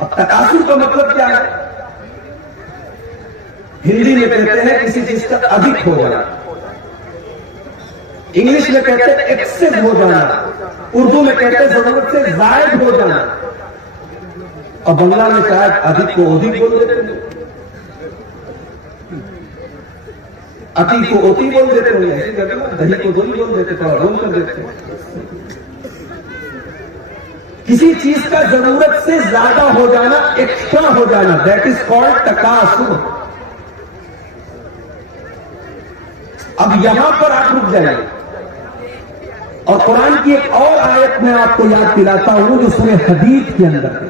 اب تکاثر کا مطلب کیا ہے؟ ہندی میں کہتے ہیں کسی چیز کا ادھک ہو جانا، انگلش میں کہتے ہیں ایکسس ہو جانا، اردو میں کہتے ہیں ضرورت سے زائد ہو جانا، اور بنگلہ میں شاید ادھک کو ادھک بول دیتے ہیں، اتی کو اوتی بول دیتے ہیں، دہی کو دہی بول دیتے تھے اور روم کر دیتے ہیں۔ کسی چیز کا ضرورت سے زیادہ ہو جانا، ایکسٹرا ہو جانا، دیٹ از کالڈ تکاثر۔ اب یہاں پر آپ رک جائیں اور قرآن کی ایک اور آیت میں آپ کو یاد دلاتا ہوں جو سورہ حدید کے اندر ہے۔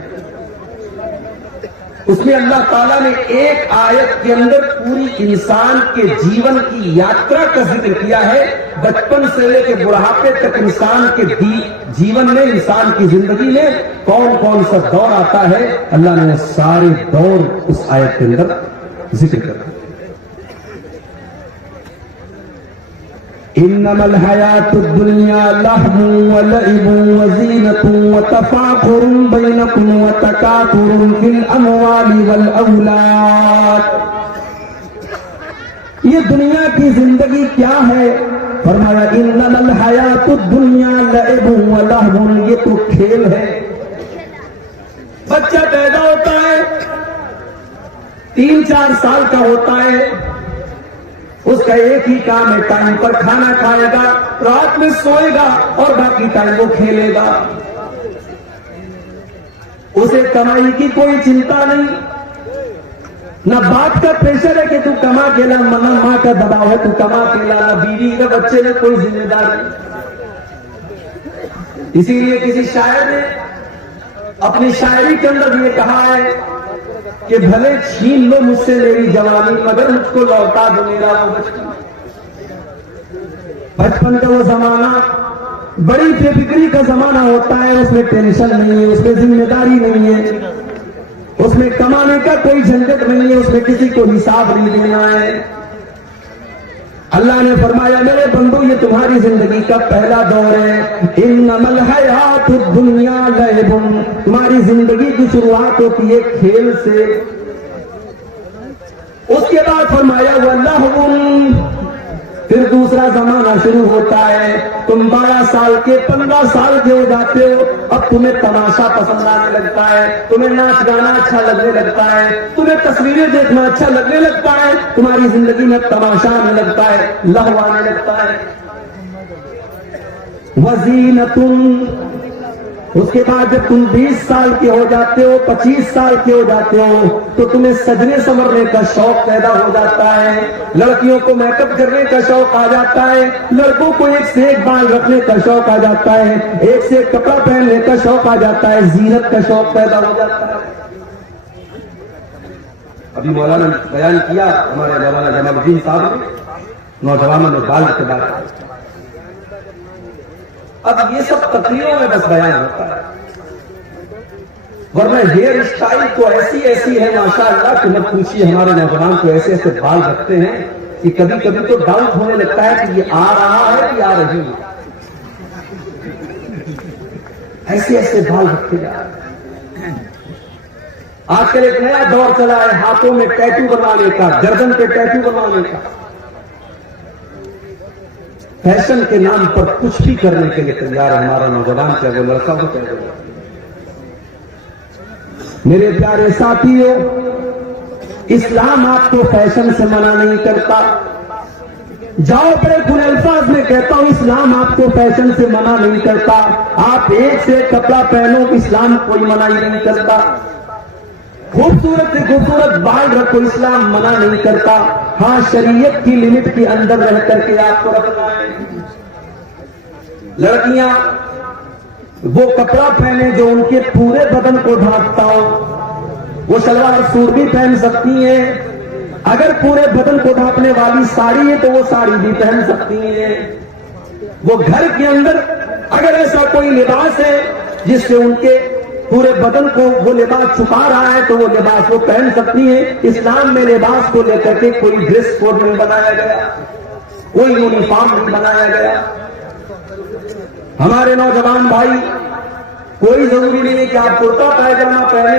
اس میں اللہ تعالیٰ نے ایک آیت کے اندر پوری انسان کے جیون کی یاترا کا ذکر کیا ہے، بچپن سے لے کے بڑھاپے تک انسان کے جیون میں، انسان کی زندگی میں کون کون سا دور آتا ہے، اللہ نے سارے دور اس آیت کے اندر ذکر کیا۔ انما الحیات الدنیا لہو ولعب وزینۃ وتفاخر بینکم وتکاثر فی الاموال والاولاد۔ یہ دنیا کی زندگی کیا ہے؟ فرمایا انما الحیات الدنیا لعب ولہو، یہ تو کھیل ہے۔ بچہ پیدا ہوتا ہے، 3-4 سال کا ہوتا ہے، اس کا ایک ہی کام ہے، ٹائم پر کھانا کھائے گا، رات میں سوئے گا اور باقی ٹائم وہ کھیلے گا۔ اسے کمائی کی کوئی چنتا نہیں، نہ باپ کا پریشر ہے کہ تو کما کے لا، نہ ماں کا دباؤ ہے تو کما کے لا، نہ بیوی کا بچے میں کوئی ذمہ دار نہیں۔ اسی لیے کسی شاعر نے اپنی شاعری کے اندر یہ کہا ہے کہ بھلے چھین لو مجھ سے میری جوانی، مگر مجھ کو لوٹا دو میرا وہ بچپن۔ بچپن کا وہ زمانہ بڑی بے فکری کا زمانہ ہوتا ہے، اس میں ٹینشن نہیں ہے، اس میں ذمہ داری نہیں ہے، اس میں کمانے کا کوئی جھنجٹ نہیں ہے، اس میں کسی کو حساب نہیں دینا ہے۔ اللہ نے فرمایا میرے بندو یہ تمہاری زندگی کا پہلا دور ہے، انما الحیات الدنیا لعب، تمہاری زندگی کی شروعات ہوتی ہے کھیل سے۔ اس کے بعد فرمایا وَلَهْوٌ، پھر دوسرا زمانہ شروع ہوتا ہے، تم 12 سال کے 15 سال کے ہو جاتے ہو، اب تمہیں تماشا پسند آنے لگتا ہے، تمہیں ناچ گانا اچھا لگنے لگتا ہے، تمہیں تصویریں دیکھنا اچھا لگنے لگتا ہے، تمہاری زندگی میں تماشا آنے لگتا ہے، لہو آنے لگتا ہے۔ وزینۃ، اس کے بعد جب تم 20 سال کے ہو جاتے ہو، 25 سال کے ہو جاتے ہو، تو تمہیں سجنے سنورنے کا شوق پیدا ہو جاتا ہے، لڑکیوں کو میک اپ کرنے کا شوق آ جاتا ہے، لڑکوں کو ایک سے ایک بال رکھنے کا شوق آ جاتا ہے، ایک سے ایک کپڑا پہننے کا شوق آ جاتا ہے، زینت کا شوق پیدا ہو جاتا ہے۔ ابھی مولانا نے بیان کیا، ہمارے مولانا جمال الدین صاحب نے، نوجوانوں میں بال کے بارے میں۔ اب یہ سب تقریروں میں بس بیان ہوتا ہے، ورنہ ہیئر اسٹائل تو ایسی ایسی ہے ماشاءاللہ کہ مت پوچھیے، ہمارے نوجوان تو ایسے ایسے بال رکھتے ہیں کہ کبھی کبھی تو ڈاؤٹ ہونے لگتا ہے کہ یہ آ رہا ہے کہ آ رہی ہے، ایسے ایسے بال رکھے جا رہے ہیں۔ آج کل ایک نیا دور چلا ہے ہاتھوں میں ٹیٹو بنوانے کا، گردن پہ ٹیٹو بنوانے کا، فیشن کے نام پر کچھ بھی کرنے کے لیے تیار ہے ہمارا نوجوان، چاہے وہ لڑکا ہو چاہے وہ۔ میرے پیارے ساتھیوں، اسلام آپ کو فیشن سے منع نہیں کرتا، جاؤ بڑے کھلے الفاظ میں کہتا ہوں، اسلام آپ کو فیشن سے منع نہیں کرتا، آپ ایک سے ایک کپڑا پہنو، اسلام کوئی منع ہی نہیں کرتا، خوبصورت سے خوبصورت بال رکھو، اسلام منع نہیں کرتا، ہاں شریعت کی لمٹ کے اندر رہ کر کے آپ کو رکھنا ہے۔ لڑکیاں وہ کپڑا پہنے جو ان کے پورے بدن کو ڈھانپتا ہو، وہ شلوار سوٹ بھی پہن سکتی ہیں، اگر پورے بدن کو ڈھانپنے والی ساڑی ہے تو وہ ساڑی بھی پہن سکتی ہیں، وہ گھر کے اندر اگر ایسا کوئی لباس ہے جس سے ان کے پورے بدن کو وہ لباس چھپا رہا ہے تو وہ لباس وہ پہن سکتی ہیں۔ اسلام میں لباس کو لے کر کے کوئی ڈریس کوڈ نہیں بنایا گیا، کوئی یونیفارم نہیں بنایا گیا۔ ہمارے نوجوان بھائی، کوئی ضروری نہیں ہے کہ آپ کرتا پائجامہ پہنے،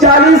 40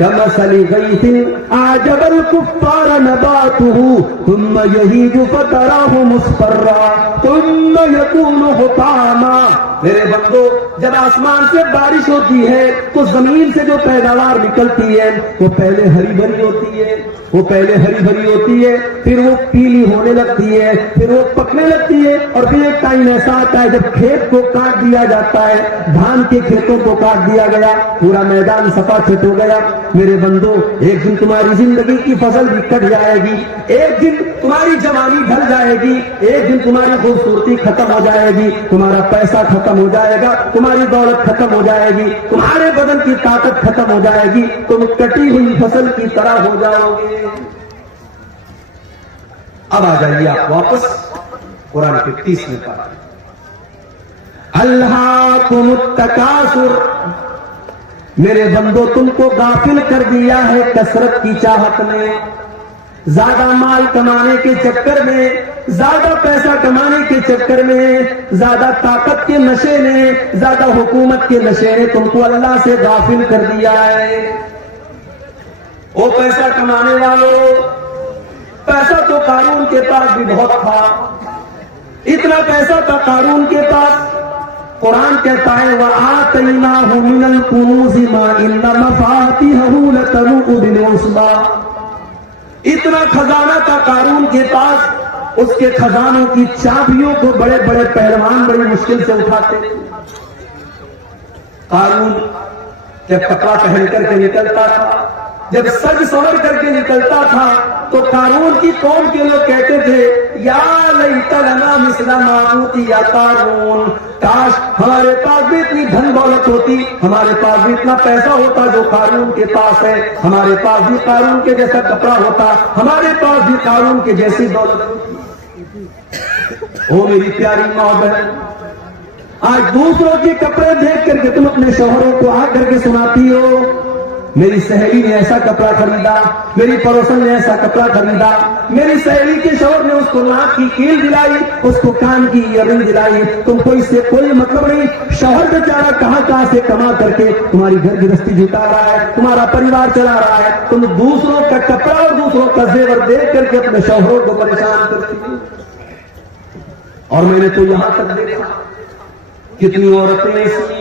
كمثل غيث أعجب الكفار نباته ثم يهيج فتراه مصفرا ثم يكون حطاما. میرے بندو، جب آسمان سے بارش ہوتی ہے تو زمین سے جو پیداوار نکلتی ہے وہ پہلے ہری بھری ہوتی ہے، پھر وہ پیلی ہونے لگتی ہے، پھر وہ پکنے لگتی ہے، اور پھر ایک ٹائم ایسا آتا ہے جب کھیت کو کاٹ دیا جاتا ہے، دھان کے کھیتوں کو کاٹ دیا گیا، پورا میدان صفا چھٹ ہو گیا. میرے بندو، ایک دن تمہاری زندگی کی فصل بھی کٹ جائے گی، ایک دن تمہاری جوانی ڈھل جائے گی، ایک دن تمہاری خوبصورتی ختم ہو جائے گی، تمہارا پیسہ ختم ہو جائے گا، تمہاری دولت ختم ہو جائے گی، تمہارے بدن کی طاقت ختم ہو جائے گی، تم کٹی ہوئی فصل کی طرح ہو جاؤ گے. اب آ جائیے آپ واپس قرآن کے 30ویں پارے. الہاکم التکاثر، میرے بندو تم کو غافل کر دیا ہے کثرت کی چاہت میں، زیادہ مال کمانے کے چکر میں، زیادہ پیسہ کمانے کے چکر میں، زیادہ طاقت کے نشے نے، زیادہ حکومت کے نشے نے تم کو اللہ سے غافل کر دیا ہے. وہ پیسہ کمانے والوں، پیسہ تو قارون کے پاس بھی بہت تھا، اتنا پیسہ تھا قارون کے پاس. قرآن کہتا ہے وَآتَيْنَاهُ مِنَ الْكُنُوزِ مَا إِنَّ مَفَاتِحَهُ لَتَنُوءُ بِالْعُصْبَةِ. اتنا خزانہ تھا قارون کے پاس، اس کے خزانوں کی چابیوں کو بڑے بڑے پہلوان بڑی مشکل سے اٹھاتے. قارون جب کپڑا پہن کر کے نکلتا تھا، جب سج سور کر کے نکلتا تھا، تو قارون کی قوم کے لوگ کہتے تھے یا لیت لنا مثل ما اوتی قارون، کاش ہمارے پاس بھی اتنی دھن دولت ہوتی، ہمارے پاس بھی اتنا پیسہ ہوتا جو قارون کے پاس ہے، ہمارے پاس بھی قارون کے جیسا کپڑا ہوتا، ہمارے پاس بھی قارون کے جیسی دولت ہوتی. او میری پیاری ماں بہن، آج دوسروں کے کپڑے دیکھ کر کے تم اپنے شوہروں کو آ کر کے سناتی ہو میری سہیلی نے ایسا کپڑا خریدا، میری پڑوسن نے ایسا کپڑا خریدا، میری سہیلی کے شوہر نے اس کو ناک کی کیل دلائی، اس کو کان کی ایئرنگ دلائی. تم کو اس سے کوئی مطلب نہیں. شوہر بیچارہ کہاں سے کما کر کے تمہاری گھر گرہستی جتا رہا ہے، تمہارا پریوار چلا رہا ہے، تم دوسروں کا کپڑا اور دوسروں کا زیور دیکھ کر کے اپنے شوہروں کو پریشان کرتی ہو. اور میں نے تو یہاں تک دیکھا کتنی عورتیں ایسی،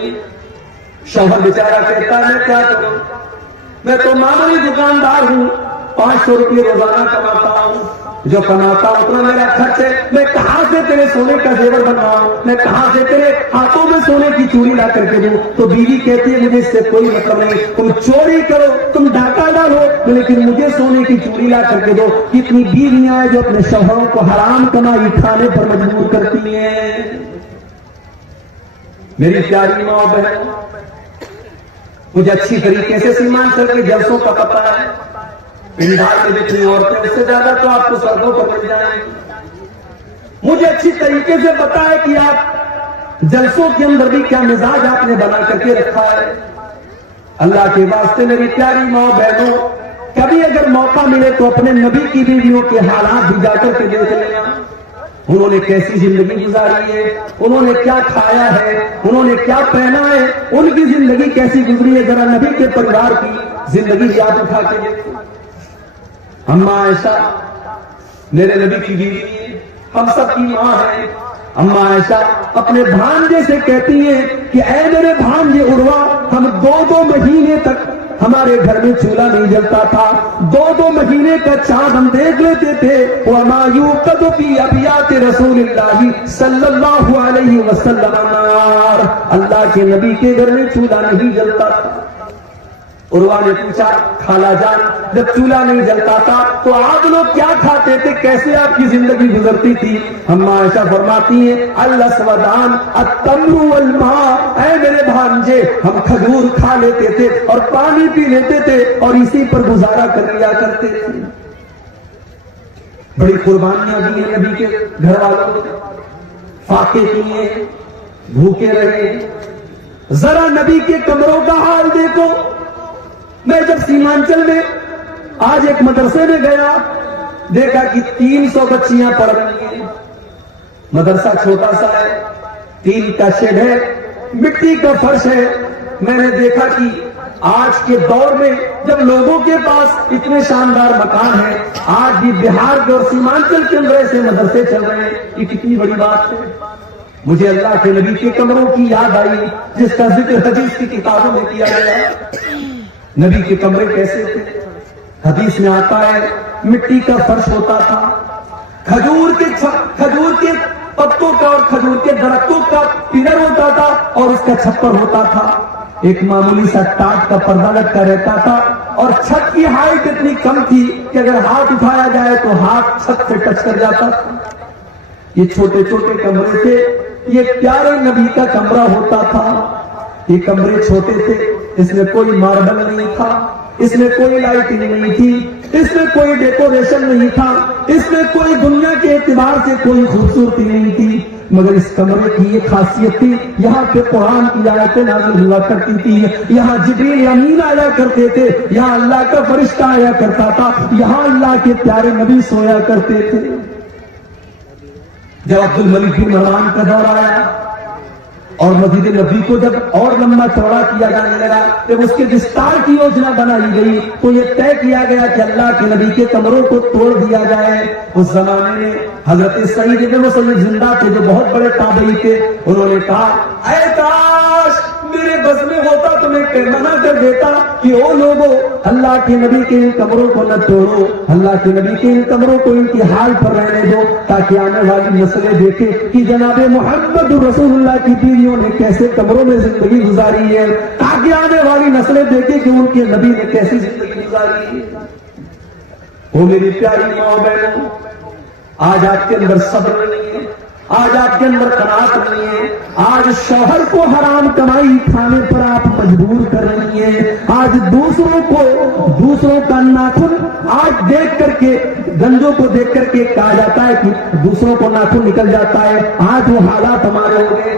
شوہر بیچارہ کہتا ہے میں کیا کروں، میں تو معمولی دکاندار ہوں، 500 روپئے روزانہ کماتا ہوں، جو کماتا ہوں اتنا میرا خرچ ہے، میں کہاں سے تیرے سونے کا زیور بنواؤں، میں کہاں سے تیرے ہاتھوں میں سونے کی چوڑی لا کر کے دوں. تو بیوی کہتی ہے مجھے اس سے کوئی مطلب نہیں، تم چوری کرو، تم ڈاکہ ڈالو، لیکن مجھے سونے کی چوڑی لا کر کے دو. کتنی بیویاں ہیں جو اپنے شوہروں کو حرام کمائی کھانے پر مجبور کرتی ہیں. میری پیاری ماں بہن، مجھے اچھی طریقے سے سیمانچل کے جلسوں کا پتہ ہے، بہار میں جتنی عورتیں اس سے زیادہ تو آپ کو سڑکوں پر مل جائیں گی. مجھے اچھی طریقے سے پتا ہے کہ آپ جلسوں کے اندر بھی کیا مزاج آپ نے بنا کر کے رکھا ہے. اللہ کے واسطے میری پیاری ماں بہنوں، کبھی اگر موقع ملے تو اپنے نبی کی بیویوں کے حالات بھی جا کر کے دیکھ لینا. انہوں نے کیسی زندگی گزاری ہے، انہوں نے کیا کھایا ہے، انہوں نے کیا پہنا ہے، ان کی زندگی کیسی گزری ہے. ذرا نبی کے پریوار کی زندگی یاد اٹھا کے دیکھو. اماں عائشہ میرے نبی کی بیوی ہے، ہم سب کی ماں ہے. اماں عائشہ اپنے بھانجے سے کہتی ہیں کہ اے میرے بھانجے عروہ، ہم 2 مہینے تک ہمارے گھر میں چولہا نہیں جلتا تھا، 2 مہینے کا چاند ہم دیکھ لیتے تھے. وما یوقد فی ابیات رسول اللہ صلی اللہ علیہ وسلم نار، اللہ کے نبی کے گھر میں چولہا نہیں جلتا تھا. عروہ نے پوچھا خالہ جان، جب چولہا نہیں جلتا تھا تو آپ لوگ کیا کھاتے تھے، کیسے آپ کی زندگی گزرتی تھی؟ اماں عائشہ فرماتی ہیں الاسودان التمر والماء، اے میرے بھانجے ہم کھجور کھا لیتے تھے اور پانی پی لیتے تھے اور اسی پر گزارا کر لیا کرتے تھے. بڑی قربانیاں دی ہیں نبی کے گھر والوں نے، فاقے کیے، بھوکے رہے. ذرا نبی کے کمروں کا حال دیکھو. میں جب سیمانچل میں آج ایک مدرسے میں گیا، دیکھا کہ 300 بچیاں پڑھ رہی ہیں. مدرسہ چھوٹا سا ہے، 3 کا شیڈ ہے، مٹی کا فرش ہے. میں نے دیکھا کہ آج کے دور میں جب لوگوں کے پاس اتنے شاندار مکان ہیں، آج بھی بہار کے اور سیمانچل کے اندر ایسے مدرسے چل رہے ہیں، یہ کتنی بڑی بات ہے۔ مجھے اللہ کے نبی کے کمروں کی یاد آئی جس کا ذکر حدیث کی کتابوں میں کیا گیا۔ نبی کے کمرے کیسے تھے؟ حدیث میں آتا ہے مٹی کا فرش ہوتا تھا، کھجور کے پتوں کا اور کھجور کے درختوں کا پلر ہوتا تھا اور اس کا چھپر ہوتا تھا، ایک معمولی سا ٹاٹ کا پردہ لٹکا رہتا تھا اور چھت کی ہائٹ اتنی کم تھی کہ اگر ہاتھ اٹھایا جائے تو ہاتھ چھت سے ٹچ کر جاتا تھا۔ یہ چھوٹے چھوٹے کمرے تھے، یہ پیارے نبی کا کمرہ ہوتا تھا۔ یہ کمرے چھوٹے تھے، اس میں کوئی ماربل نہیں تھا، اس میں کوئی لائٹنگ نہیں تھی، اس میں کوئی ڈیکوریشن نہیں تھا، اس میں کوئی دنیا کے اعتبار سے کوئی خوبصورتی نہیں تھی، مگر اس کمرے کی یہ خاصیت تھی، یہاں پہ قرآن کی آیتیں نازل ہوا کرتی تھی، یہاں جبریل امین آیا کرتے تھے، یہاں اللہ کا فرشتہ آیا کرتا تھا، یہاں اللہ کے پیارے نبی سویا کرتے تھے۔ جب عبد الملک بن مروان کا دور آیا اور مسجد نبی کو جب اور لمبا چوڑا کیا جانے لگا، جب اس کے وستار کی یوجنا بنائی گئی تو یہ طے کیا گیا کہ اللہ کے نبی کے کمروں کو توڑ دیا جائے۔ اس زمانے میں حضرت سعید بن مسیب زندہ تھے جو بہت بڑے تابعی تھے، انہوں نے کہا اے کاش میرے بس میں ہوتا تو میں منع کر دیتا کہ او لوگوں اللہ کے نبی کے ان کمروں کو نہ توڑو، اللہ کے نبی کے ان کمروں کو ان کی حال پر رہنے دو، تاکہ آنے والی نسلیں دیکھیں کہ جناب محمد رسول اللہ کی بیویوں نے کیسے کمروں میں زندگی گزاری ہے، تاکہ آنے والی نسلیں دیکھیں کہ ان کے نبی نے کیسی زندگی گزاری ہے۔ وہ میری پیاری ماں بہنوں، آج آپ کے اندر صبر نہیں ہے، آج آپ کے اندر قناعت نہیں ہے، آج شوہر کو حرام کمائی کھانے پر آپ مجبور کر رہی ہیں، آج دوسروں کا ناخن آج دیکھ کر کے گنجوں کو دیکھ کر کے کہا جاتا ہے کہ دوسروں کو ناخن نکل جاتا ہے، آج وہ حالات ہمارے ہو گئے۔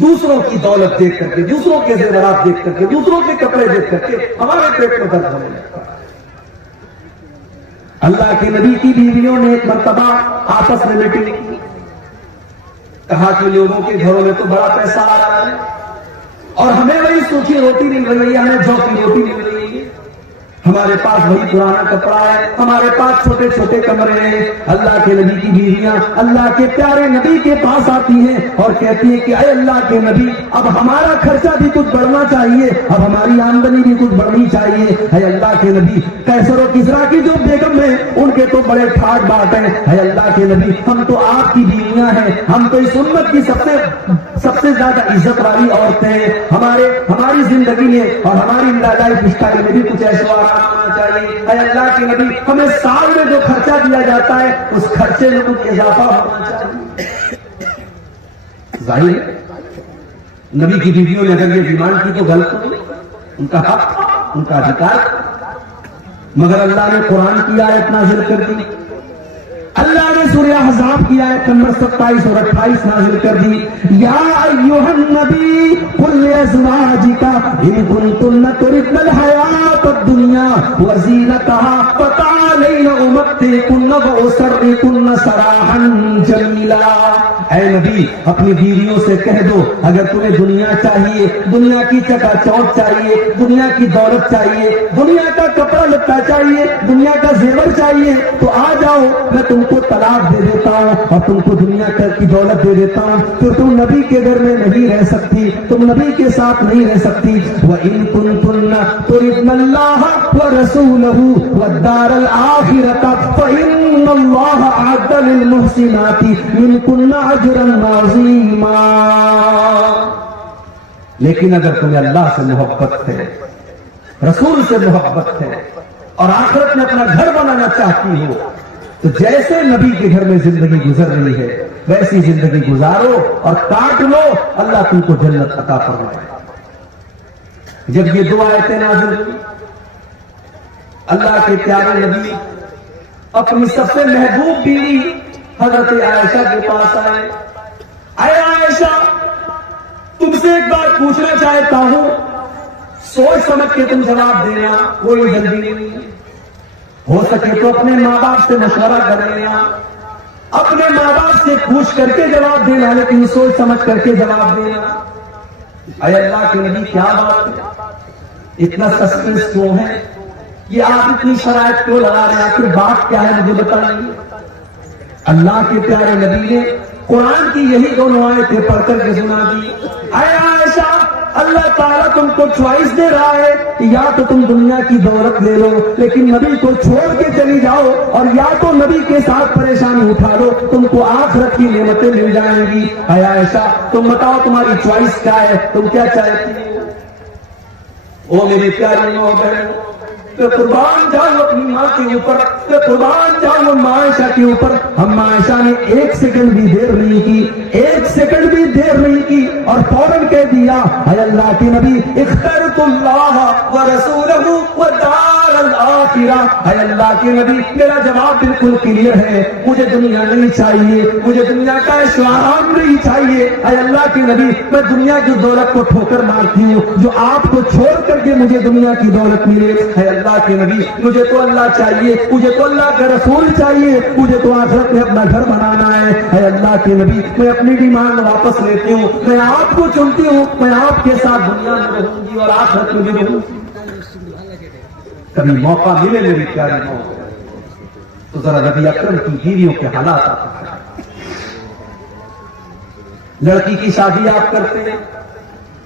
دوسروں کی دولت دیکھ کر کے، دوسروں کے زیورات دیکھ کر کے، دوسروں کے کپڑے دیکھ کر کے ہمارے پیٹ میں درد ہونے لگتا ہے۔ اللہ کے نبی کی بیویوں نے ایک مرتبہ آپس میں میٹنگ کی، کہا کہ لوگوں کے گھروں میں تو بڑا پیسہ آ رہا ہے اور ہمیں وہی سوکھی روٹی مل رہی ہے، ہمیں جو کی روٹی مل رہی ہے، ہمارے پاس وہی پرانا کپڑا ہے، ہمارے پاس چھوٹے چھوٹے کمرے ہیں۔ اللہ کے نبی کی بیویاں اللہ کے پیارے نبی کے پاس آتی ہیں اور کہتی ہیں کہ اے اللہ کے نبی اب ہمارا خرچہ بھی کچھ بڑھنا چاہیے، اب ہماری آمدنی بھی کچھ بڑھنی چاہیے۔ اے اللہ کے نبی قیصر و کسریٰ کی جو بیگم ہیں ان کے تو بڑے ٹھاٹ بات ہیں، اے اللہ کے نبی ہم تو آپ کی بیویاں ہیں، ہم تو اس امت کی سب سے زیادہ عزت والی عورتیں ہیں، ہماری زندگی میں اور ہماری لائف اسٹائل میں بھی کچھ ایسا آنا چاہیے۔ اے اللہ کے نبی ہمیں سال میں جو خرچہ دیا جاتا ہے اس خرچے میں کچھ اضافہ ہونا چاہیے۔ ظاہر ہے نبی کی بیویوں نے اگر یہ ڈیمانڈ کی تو غلط ہوئی، ان کا حق، ان کا ادھیکار، مگر اللہ نے قرآن کی آیت نازل کر دی، اللہ نے سورہ احزاب کی آیت نمبر 27 اور 28 نازل کر دی، یا ایھا النبی قل لازواجک ان کنتن تردن الحیاۃ الدنیا وزینتها فتعالین امتعکن واسرحکن سراحا جمیلا۔ اے نبی اپنی بیویوں سے کہہ دو اگر تمہیں دنیا چاہیے، دنیا کی چکا چوک چاہیے، دنیا کی دولت چاہیے، دنیا کا کپڑا لتا چاہیے، دنیا کا زیور چاہیے تو آ جاؤ، میں تم کو طلاق دے دیتا ہوں اور تم کو دنیا کی دولت دے دیتا ہوں، تو تم نبی کے گھر میں نہیں رہ سکتی، تم نبی کے ساتھ نہیں رہ سکتی۔ وَإِن كُنتُنَّ تُرِدْنَ اللَّهَ وَرَسُولَهُ وَالدَّارَ الْآخِرَةَ فَإِنَّ اللَّهَ أَعَدَّ لِلْمُحْسِنَاتِ مِنكُنَّ أَجْرًا عَظِيمًا۔ لیکن اگر تمہیں اللہ سے محبت ہے، رسول سے محبت ہے اور آخرت میں اپنا گھر بنانا چاہتی ہو تو جیسے نبی کے گھر میں زندگی گزر رہی ہے ویسی زندگی گزارو اور کاٹ لو، اللہ تم کو جنت عطا فرمائے۔ جب یہ دو آیتیں نازل ہوئی، اللہ کے پیارے نبی اپنی سب سے محبوب بیوی حضرت عائشہ کے پاس آئے، اے عائشہ تم سے ایک بات پوچھنا چاہتا ہوں، سوچ سمجھ کے تم جواب دینا، کوئی جلدی نہیں ہے، ہو سکے تو اپنے ماں باپ سے مشورہ کر لینا، اپنے ماں باپ سے پوچھ کر کے جواب دینا، لیکن سوچ سمجھ کر کے جواب دینا۔ اے اللہ کے نبی کیا بات ہے، اتنا سسپینس کیوں ہے، یہ آپ اتنی شرائط کیوں لگا رہے ہیں، آخر بات کیا ہے مجھے بتائیے۔ اللہ کے پیارے نبی نے قرآن کی یہی دونوں آیتیں پڑھ کر کے سنا دی۔ اے عائشہ، اللہ تعالیٰ تم کو چوائس دے رہا ہے کہ یا تو تم دنیا کی دولت لے لو لیکن نبی کو چھوڑ کے چلی جاؤ، اور یا تو نبی کے ساتھ پریشانی اٹھا لو، تم کو آخرت کی نعمتیں مل جائیں گی۔ اے عائشہ تم بتاؤ تمہاری چوائس کیا ہے، تم کیا چاہتی ہو؟ او میری پیاری ماں بہن، تو قربان جاؤ اپنی ماں کے اوپر، تو قربان جاؤ ماں عائشہ کے اوپر۔ ہم عائشہ نے ایک سیکنڈ بھی دیر نہیں کی، ایک سیکنڈ بھی دیر نہیں کی، اور فوراً کہہ دیا اے اللہ کے نبی اخترت اللہ ورسولہ والدار الآخرہ۔ اے اللہ کے نبی میرا جواب بالکل کلیئر ہے، مجھے دنیا نہیں چاہیے، مجھے دنیا کا عیش و آرام نہیں چاہیے۔ اے اللہ کے نبی میں دنیا کی دولت کو ٹھوکر مارتی ہوں، جو آپ کو چھوڑ کر کے مجھے دنیا کی دولت ملے۔ اے اللہ کے نبی مجھے تو اللہ چاہیے، مجھے تو اللہ کا رسول چاہیے، مجھے تو آخرت میں اپنا گھر بنانا ہے۔ اے اللہ کے نبی میں اپنی ڈیمانڈ واپس لیتی ہوں، میں آپ کو چنتی ہوں، میں آپ کے ساتھ دنیا میں رہوں گی اور آخرت میں بھی رہوں گی۔ کبھی موقع ملے میری پیاری ماں تو ذرا نبی اکرم کی بیویوں کے حالات آتے ہیں۔ لڑکی کی شادی آپ کرتے ہیں،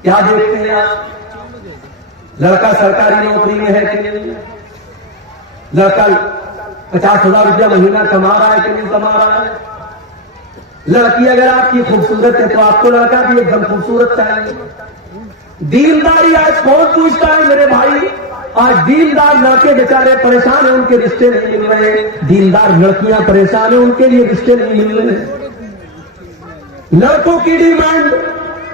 کیا دیکھتے ہیں آپ؟ لڑکا سرکاری نوکری میں ہے کہ نہیں، لڑکا 50,000 روپیہ مہینہ کما رہا ہے کہ نہیں کما رہا ہے، لڑکی اگر آپ کی خوبصورت ہے تو آپ کو لڑکا بھی ایک دم خوبصورت چاہیے۔ دینداری آج کون پوچھتا ہے میرے بھائی؟ آج دیندار لڑکے بیچارے پریشان ہیں، ان کے رشتے نہیں مل رہے، دیندار لڑکیاں پریشان ہیں، ان کے لیے رشتے نہیں مل رہے۔ لڑکوں کی ڈیمانڈ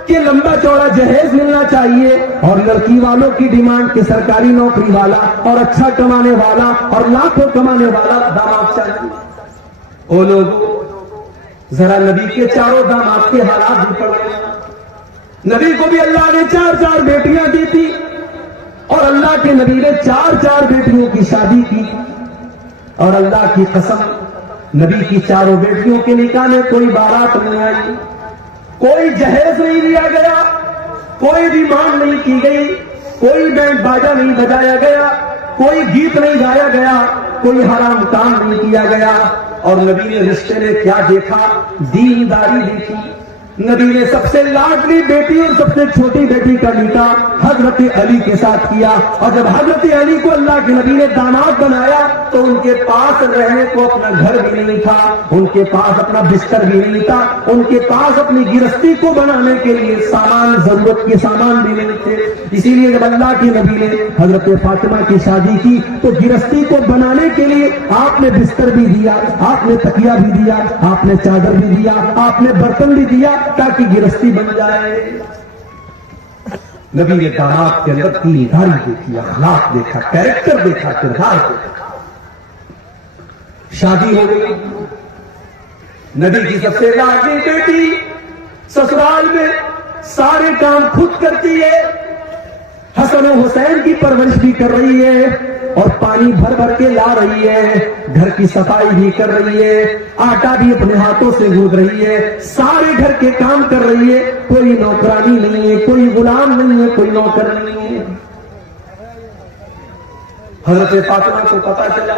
کہ لمبا چوڑا جہیز ملنا چاہیے، اور لڑکی والوں کی ڈیمانڈ کہ سرکاری نوکری والا اور اچھا کمانے والا اور لاکھوں کمانے والا داماد چاہیے۔ او لوگوں ذرا نبی کے چاروں داماد کے حالات بھی پڑھ رہے ہیں۔ نبی کو بھی اللہ نے 4 بیٹیاں دی تھی، اور اللہ کے نبی نے 4 بیٹیوں کی شادی کی، اور اللہ کی قسم نبی کی 4 بیٹیوں کے نکاح میں کوئی بارات نہیں آئی، کوئی جہیز نہیں لیا گیا، کوئی ڈیمانڈ نہیں کی گئی، کوئی بینڈ باجا نہیں بجایا گیا، کوئی گیت نہیں گایا گیا، کوئی حرام کام نہیں کیا گیا۔ اور نبی نے رشتے نے کیا دیکھا؟ دینداری دیکھی۔ نبی نے سب سے لاڈلی بیٹی اور سب سے چھوٹی بیٹی کا نکاح حضرت علی کے ساتھ کیا، اور جب حضرت علی کو اللہ کے نبی نے داماد بنایا تو ان کے پاس رہنے کو اپنا گھر بھی نہیں تھا، ان کے پاس اپنا بستر بھی نہیں تھا، ان کے پاس اپنی گرستی کو بنانے کے لیے سامان، ضرورت کے سامان بھی نہیں تھے۔ اسی لیے جب اللہ کے نبی نے حضرت فاطمہ کی شادی کی تو گرستی کو بنانے کے لیے آپ نے بستر بھی دیا، آپ نے تکیہ بھی دیا، آپ نے چادر بھی دیا، آپ نے برتن بھی دیا تاکہ گرستی بن جائے۔ نبی نے داماد کے اندر دینداری دیکھی، اخلاق دیکھا، کیریکٹر دیکھا، کردار دیکھا۔ شادی ہو گئی، نبی کی سب سے لاڈلی بیٹی سسرال میں سارے کام خود کرتی ہے، حسن و حسین کی پرورش بھی کر رہی ہے، اور پانی بھر بھر کے لا رہی ہے، گھر کی صفائی بھی کر رہی ہے، آٹا بھی اپنے ہاتھوں سے گوندھ رہی ہے، سارے گھر کے کام کر رہی ہے، کوئی نوکرانی نہیں ہے، کوئی غلام نہیں ہے، کوئی نوکر نہیں ہے۔ حضرت فاطمہ کو پتا چلا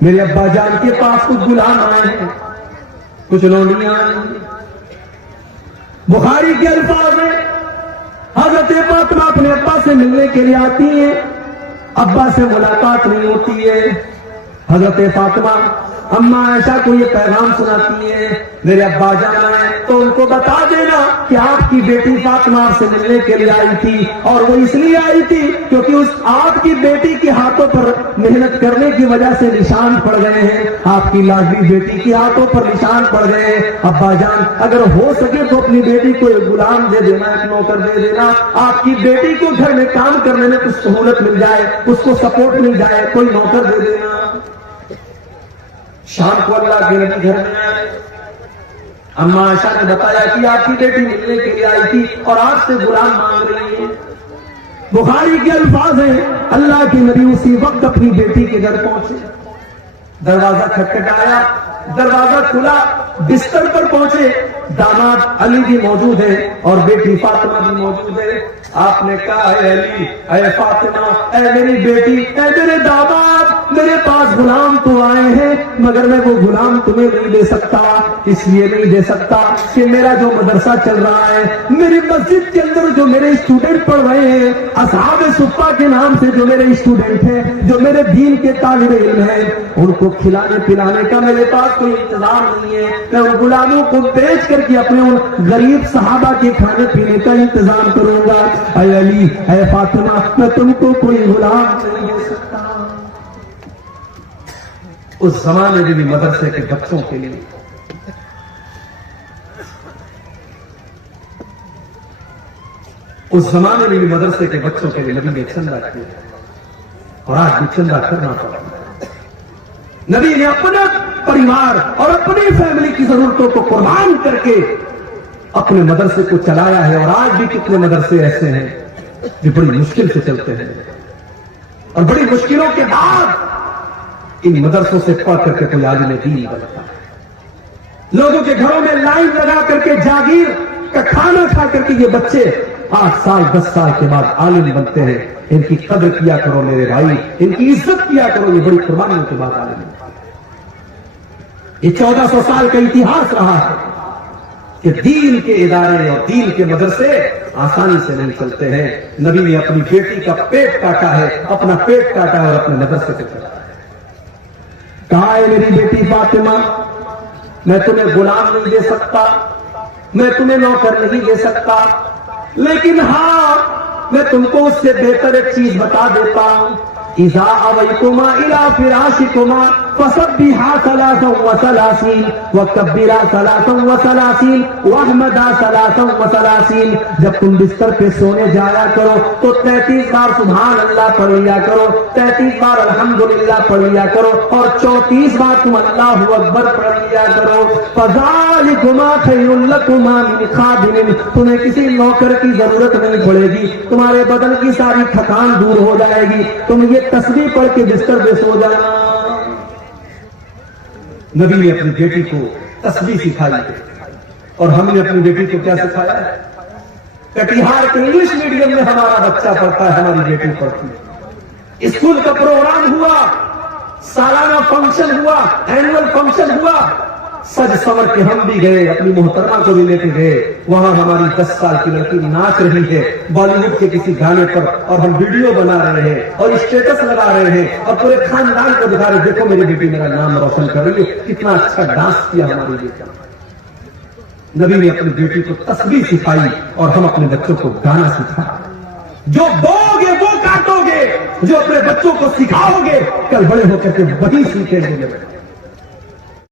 میرے ابا جان کے پاس کچھ غلام آئے ہیں، کچھ لونڈیاں آئی ہیں۔ بخاری کے الفاظ میں حضرت فاطمہ اپنے ابا سے ملنے کے لیے آتی ہیں، ابا سے ملاقات نہیں ہوتی ہے۔ حضرت فاطمہ اماں عائشہ کو یہ پیغام سناتی ہے، میرے ابا جان آئے تو ان کو بتا دینا کہ آپ کی بیٹی فاطمہ آپ سے ملنے کے لیے آئی تھی، اور وہ اس لیے آئی تھی کیونکہ اس آپ کی بیٹی کے ہاتھوں پر محنت کرنے کی وجہ سے نشان پڑ گئے ہیں، آپ کی لاڈلی بیٹی کے ہاتھوں پر نشان پڑ گئے ہیں۔ ابا جان اگر ہو سکے تو اپنی بیٹی کو ایک غلام دے دینا، ایک نوکر دے دینا، آپ کی بیٹی کو گھر میں کام کرنے میں کچھ سہولت مل جائے، اس کو سپورٹ مل جائے، کوئی نوکر دے دینا۔ شام کو اللہ کے نبی گھر میں آئے، اماں عائشہ نے بتایا کہ آپ کی بیٹی ملنے کے لیے آئی تھی اور آپ سے غلام مانگ رہی ہے۔ بخاری کے الفاظ ہیں، اللہ کے نبی اسی وقت اپنی بیٹی کے گھر پہنچے، دروازہ کھٹکھٹایا، دروازہ کھلا، بستر پر پہنچے، داماد علی بھی موجود ہے اور بیٹی فاطمہ بھی موجود ہے۔ آپ نے کہا اے علی، اے فاطمہ، اے میری بیٹی، اے میرے داماد، میرے پاس غلام تو آئے ہیں مگر میں وہ غلام تمہیں نہیں دے سکتا، اس لیے نہیں دے سکتا کہ میرا جو مدرسہ چل رہا ہے، میری مسجد کے اندر جو میرے اسٹوڈنٹ پڑھ رہے ہیں، اصحاب صفہ کے نام سے جو میرے اسٹوڈنٹ ہیں، جو میرے دین کے طالب علم ہیں، ان کو کھلانے پلانے کا میرے پاس کوئی انتظام نہیں ہے۔ میں ان غلاموں کو بیچ کر کے اپنے ان غریب صحابہ کے کھانے پینے کا انتظام کروں گا۔ اے علی، اے فاطمہ، میں تم کو کوئی غلام نہیں دے سکتا۔ اس زمانے میں بھی مدرسے کے بچوں کے لیے اس زمانے میں بھی مدرسے کے بچوں کے لیے نبی نے چندہ کیا اور آج بھی چندہ کرنا پڑا۔ نبی نے اپنا پریوار اور اپنی فیملی کی ضرورتوں کو قربان کر کے اپنے مدرسے کو چلایا ہے، اور آج بھی کتنے مدرسے ایسے ہیں جو بڑی مشکل سے چلتے ہیں، اور بڑی مشکلوں کے بعد ان مدرسوں سے پڑھ کر کے کوئی عالم دین بنتا ہے۔ لوگوں کے گھروں میں لائن لگا کر کے جاگیر کا کھانا کھا کر کے یہ بچے 8 سال 10 سال کے بعد عالم بنتے ہیں۔ ان کی قدر کیا کرو میرے بھائی، ان کی عزت کیا کرو، یہ بڑی قربانیوں کے بعد عالم بنتے ہیں۔ یہ 1400 سال کا اتہاس رہا ہے کہ دین کے ادارے اور دین کے مدرسے آسانی سے نہیں چلتے ہیں۔ نبی نے اپنی بیٹی کا پیٹ کاٹا ہے، اپنا پیٹ کاٹا ہے اور اپنے مدرسے کو چلایا ہے۔ کہا ہے میری بیٹی فاطمہ، میں تمہیں غلام نہیں دے سکتا، میں تمہیں نوکر نہیں دے سکتا، لیکن ہاں میں تم کو اس سے بہتر ایک چیز بتا دیتا ہوں۔ اذا اویتما الى فراشکما فسبحا 33 وکبرا 33 واحمدا 33۔ جب تم بستر پہ سونے جایا کرو تو 33 بار سبحان اللہ پڑھ لیا کرو، 33 بار الحمدللہ پڑھ لیا کرو، اور 34 بار تم اللہ اکبر پڑھ لیا کرو۔ فذالکما خیر لکما من خادم، تمہیں کسی نوکر کی ضرورت نہیں پڑے گی، تمہارے بدن کی ساری تھکان دور ہو جائے گی، تم یہ تسبیح پڑھ کے بستر پہ سو جانا۔ نبی نے اپنی بیٹی کو تسبیح سکھائی ہے، اور ہم نے اپنی بیٹی کو کیا سکھایا ہے؟ کٹیہار کے انگلش میڈیم میں ہمارا بچہ پڑھتا ہے، ہماری بیٹی پڑھتی ہے۔ اسکول کا پروگرام ہوا، سالانہ فنکشن ہوا، اینول فنکشن ہوا، سج سور کے ہم بھی گئے، اپنی محترمہ کو بھی لے کے گئے، وہاں ہماری 10 سال کی لڑکی ناچ رہی ہے بالی ووڈ کے کسی گانے پر، اور ہم ویڈیو بنا رہے ہیں اور اسٹیٹس لگا رہے ہیں اور پورے خاندان کو دکھا رہے ہیں، دیکھو میری بیٹی میرا نام روشن کر رہی ہے، کتنا اچھا ڈانس کیا ہماری بیٹی۔ نبی نے اپنی بیٹی کو تسبیح سکھائی اور ہم اپنے بچوں کو گانا سکھایا۔ جو بو گے وہ کاٹو گے، جو اپنے بچوں کو سکھاؤ گے کل بڑے ہو کر کے وہی سیکھیں گے۔